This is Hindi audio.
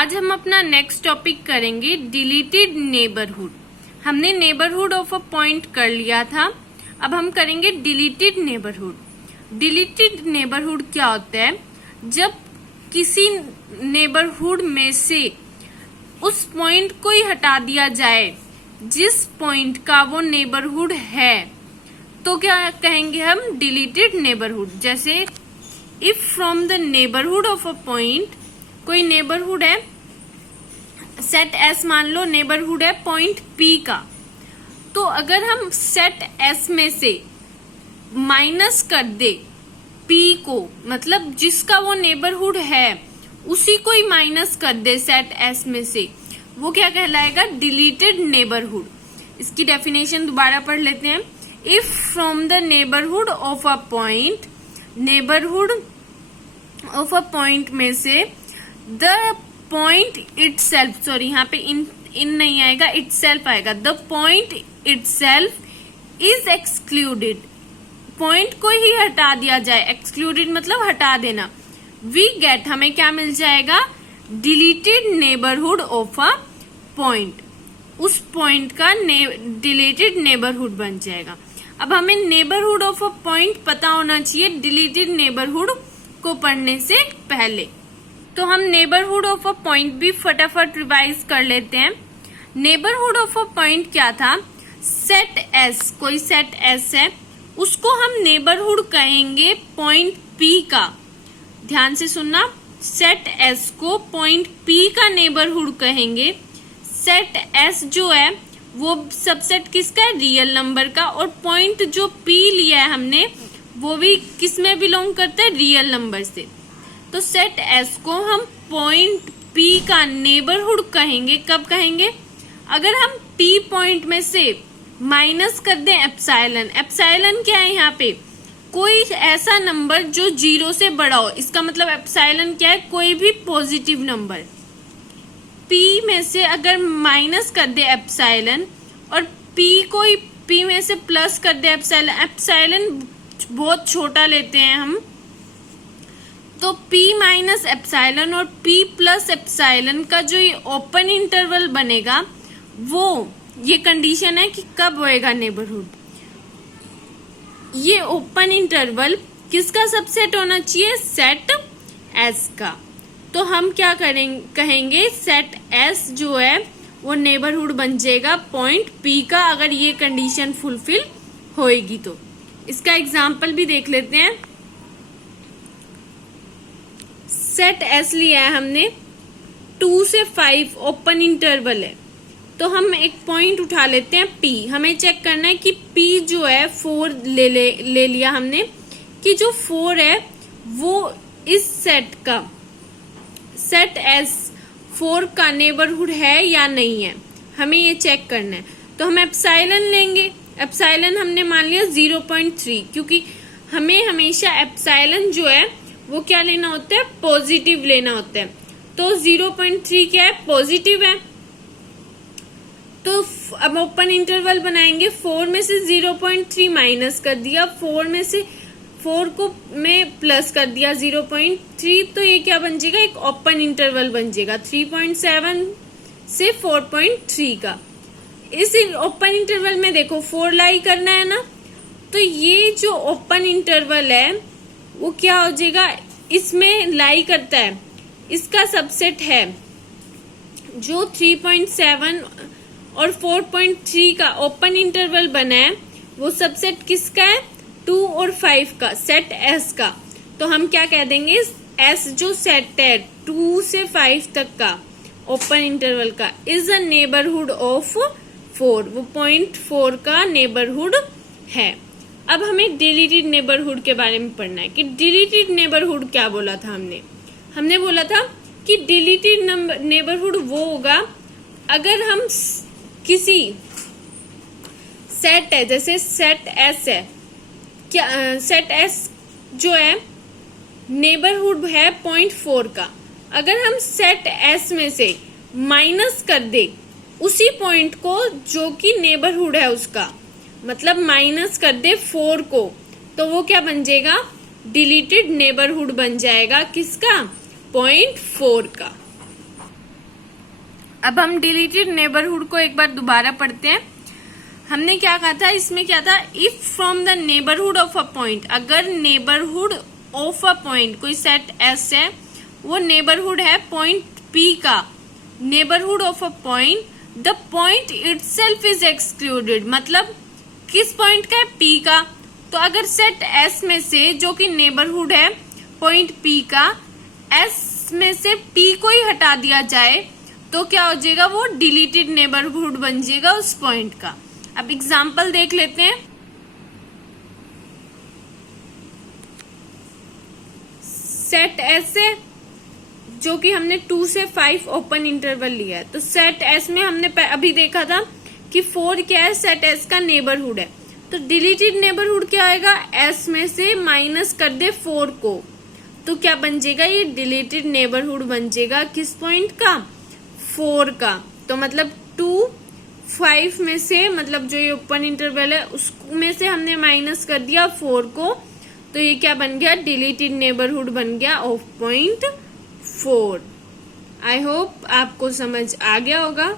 आज हम अपना नेक्स्ट टॉपिक करेंगे डिलीटेड नेबरहुड। हमने नेबरहुड ऑफ अ पॉइंट कर लिया था, अब हम करेंगे डिलीटेड नेबरहुड। डिलीटेड नेबरहुड क्या होता है? जब किसी नेबरहुड में से उस पॉइंट को ही हटा दिया जाए जिस पॉइंट का वो नेबरहुड है, तो क्या कहेंगे हम? Deleted neighbourhood. जैसे if from the neighbourhood of a point, कोई नेबरहुड है, सेट एस मान लो नेबरहुड है पॉइंट पी का, तो अगर हम सेट एस में से माइनस कर दे पी को, मतलब जिसका वो नेबरहुड है उसी को ही माइनस कर दे सेट एस में से, वो क्या कहलाएगा? Deleted neighbourhood. इसकी डेफिनेशन दोबारा पढ़ लेते हैं। If from the neighbourhood of a point, neighbourhood of a point में से द पॉइंट इटसेल्फ, सॉरी यहाँ पे इन नहीं आएगा, इटसेल्फ आएगा। The point itself is excluded, point को ही हटा दिया जाए। एक्सक्लूडेड मतलब हटा देना। वी गेट, हमें क्या मिल जाएगा? Deleted neighbourhood of a point. उस पॉइंट का डिलीटेड नेबरहुड बन जाएगा। अब हमें नेबरहुड ऑफ अ पॉइंट पता होना चाहिए डिलीटेड नेबरहुड को पढ़ने से पहले। तो हम नेबरहुड ऑफ अ पॉइंट भी फटाफट रिवाइज कर लेते हैं। नेबरहुड ऑफ अ पॉइंट क्या था? सेट एस, कोई सेट एस है, उसको हम नेबरहुड कहेंगे पॉइंट पी का। ध्यान से सुनना, सेट एस को पॉइंट पी का नेबरहुड कहेंगे। सेट एस जो है वो सबसेट किसका है? रियल नंबर का। और पॉइंट जो पी लिया है हमने वो भी किस में बिलोंग करता है? रियल नंबर से। तो सेट एस को हम पॉइंट पी का नेबरहुड कहेंगे। कब कहेंगे? अगर हम पी पॉइंट में से माइनस कर दें एप्सिलॉन। एप्सिलॉन क्या है यहाँ पे? कोई ऐसा नंबर जो 0 से बड़ा हो। इसका मतलब एप्सिलॉन क्या है? कोई भी पॉजिटिव नंबर। पी में से अगर माइनस कर दे एप्सिलॉन और पी को ही पी में से प्लस कर दे एप्सिलॉन, एप्सिलॉन बहुत छोटा लेते हैं हम, तो P माइनस एप्सिलॉन और P प्लस एप्सिलॉन का जो ये ओपन इंटरवल बनेगा, वो ये कंडीशन है कि कब होएगा नेबरहुड। ये ओपन इंटरवल किसका सबसेट होना चाहिए? सेट S का। तो हम क्या कहेंगे? सेट S जो है वो नेबरहुड बन जाएगा पॉइंट P का, अगर ये कंडीशन फुलफिल होएगी तो। इसका एग्जाम्पल भी देख लेते हैं। सेट एस लिया है हमने, 2 से 5 ओपन इंटरवल है, तो हम एक पॉइंट उठा लेते हैं P। हमें चेक करना है कि P जो है 4 ले लिया हमने, कि जो 4 है वो इस सेट का, सेट S 4 का नेबरहुड है या नहीं है, हमें ये चेक करना है। तो हम एप्सिलॉन लेंगे। एप्सिलॉन हमने मान लिया 0.3, क्योंकि हमें हमेशा एप्सिलॉन जो है वो क्या लेना होता है? पॉजिटिव लेना होता है। तो 0.3 क्या है? पॉजिटिव है। तो अब ओपन इंटरवल बनाएंगे। 4 में से 0.3 माइनस कर दिया, 4 में से 4 को में प्लस कर दिया 0.3, तो ये क्या बन जाएगा? एक ओपन इंटरवल बन जाएगा 3.7 से 4.3 का। इस ओपन इंटरवल में देखो 4 लाई करना है ना, तो ये जो ओपन इंटरवल है वो क्या हो जाएगा? इसमें लाई करता है। इसका सबसेट है जो 3.7 और 4.3 का ओपन इंटरवल बना है, वो सबसेट किसका है? 2 और 5 का, सेट S का। तो हम क्या कह देंगे? S जो सेट है 2 से 5 तक का ओपन इंटरवल का, इज अ नेबरहुड ऑफ 4, वो पॉइंट 4 का नेबरहुड है। अब हमें डिलीटेड नेबरहुड के बारे में पढ़ना है कि डिलीटेड नेबरहुड क्या बोला था हमने बोला था कि डिलीटेड नेबरहुड वो होगा अगर हम किसी सेट है, जैसे सेट S है, क्या सेट S जो है नेबरहुड है 0.4 का, अगर हम सेट S में से माइनस कर दे उसी पॉइंट को जो कि नेबरहुड है उसका, मतलब माइनस कर दे 4 को, तो वो क्या बन जाएगा? डिलीटेड नेबरहुड बन जाएगा। किसका? 0.4 का। अब हम डिलीटेड नेबरहुड को एक बार दोबारा पढ़ते हैं। हमने क्या कहा था, इसमें क्या था, if from the neighbourhood of a point, अगर नेबरहुड ऑफ अ पॉइंट, कोई सेट एस है, वो नेबरहुड है पॉइंट पी का, neighbourhood of a point, the point itself is excluded, मतलब किस पॉइंट का है, पी का। तो अगर सेट एस में से, जो कि नेबरहुड है पॉइंट पी का, एस में से पी को ही हटा दिया जाए तो क्या हो जाएगा, वो डिलीटेड नेबरहुड बन जाएगा उस पॉइंट का। अब एग्जाम्पल देख लेते हैं। सेट एस है जो कि हमने 2 से 5 ओपन इंटरवल लिया है, तो सेट एस में हमने अभी देखा था कि 4 क्या है, सेट एस का नेबरहुड है। तो डिलीटेड नेबरहुड क्या आएगा, एस में से माइनस कर दे 4 को, तो क्या बन जाएगा, ये डिलीटेड नेबरहुड बन जाएगा किस पॉइंट का, 4 का। तो मतलब 2, 5 में से, मतलब जो ये ओपन इंटरवल है उसमें से हमने माइनस कर दिया 4 को, तो ये क्या बन गया, डिलीटेड नेबरहुड बन गया ऑफ पॉइंट 4। आई होप आपको समझ आ गया होगा।